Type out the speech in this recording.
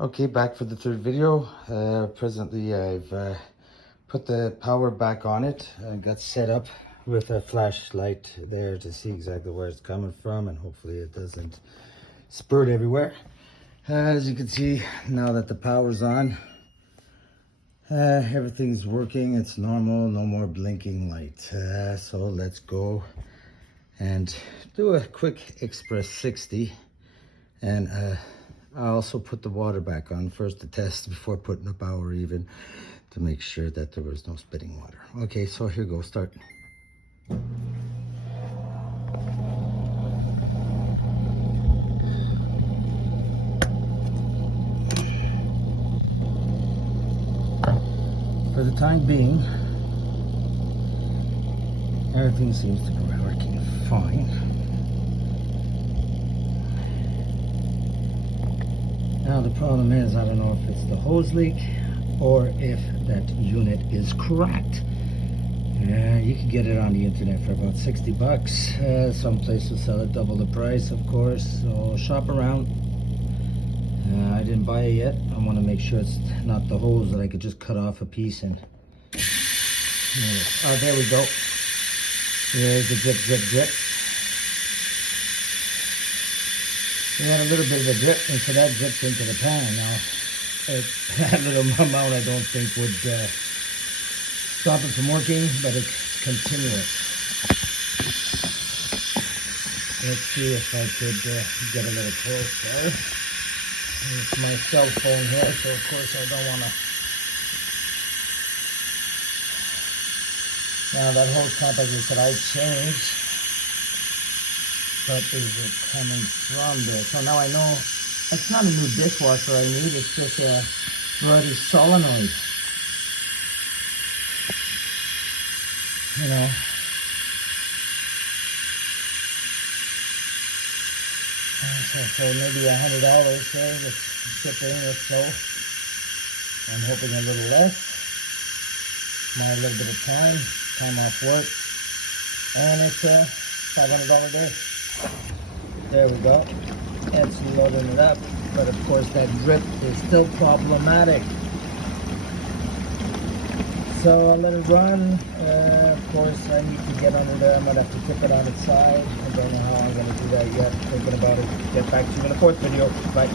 Okay, back for the third video. Presently I've put the power back on it and got set up with a flashlight there to see exactly where it's coming from, and hopefully it doesn't spurt everywhere. As you can see, now that the power's on, everything's working, it's normal, no more blinking light. So let's go and do a quick Express 60, and I also put the water back on first to test before putting the power even, to make sure that there was no spitting water. Okay, so here goes, start. For the time being, everything seems to be working fine. Now the problem is, I don't know if it's the hose leak or if that unit is cracked. You can get it on the internet for about 60 bucks. Some places sell it double the price, of course, so shop around. I didn't buy it yet. I want to make sure it's not the hose that I could just cut off a piece and... Oh, there we go. There's the drip, drip, drip. We had a little bit of a drip, and so that dripped into the pan. Now, that little amount I don't think would stop it from working, but it's continuous. Let's see if I could get a little closer. It's my cell phone here, so of course I don't want to... Now that hose contactor that I changed, but is it coming from there? So now I know it's not a new dishwasher I need, it's just a ruddy solenoid. You know. So maybe $100 there with shipping or so. I'm hoping a little less. My little bit of time off work, and it's a $500 day. There we go. It's loading it up, but of course that drip is still problematic. So I'll let it run. Of course I need to get under there. I might have to tip it on its side. I don't know how I'm going to do that yet. Thinking about it. Get back to you in the fourth video. Bye.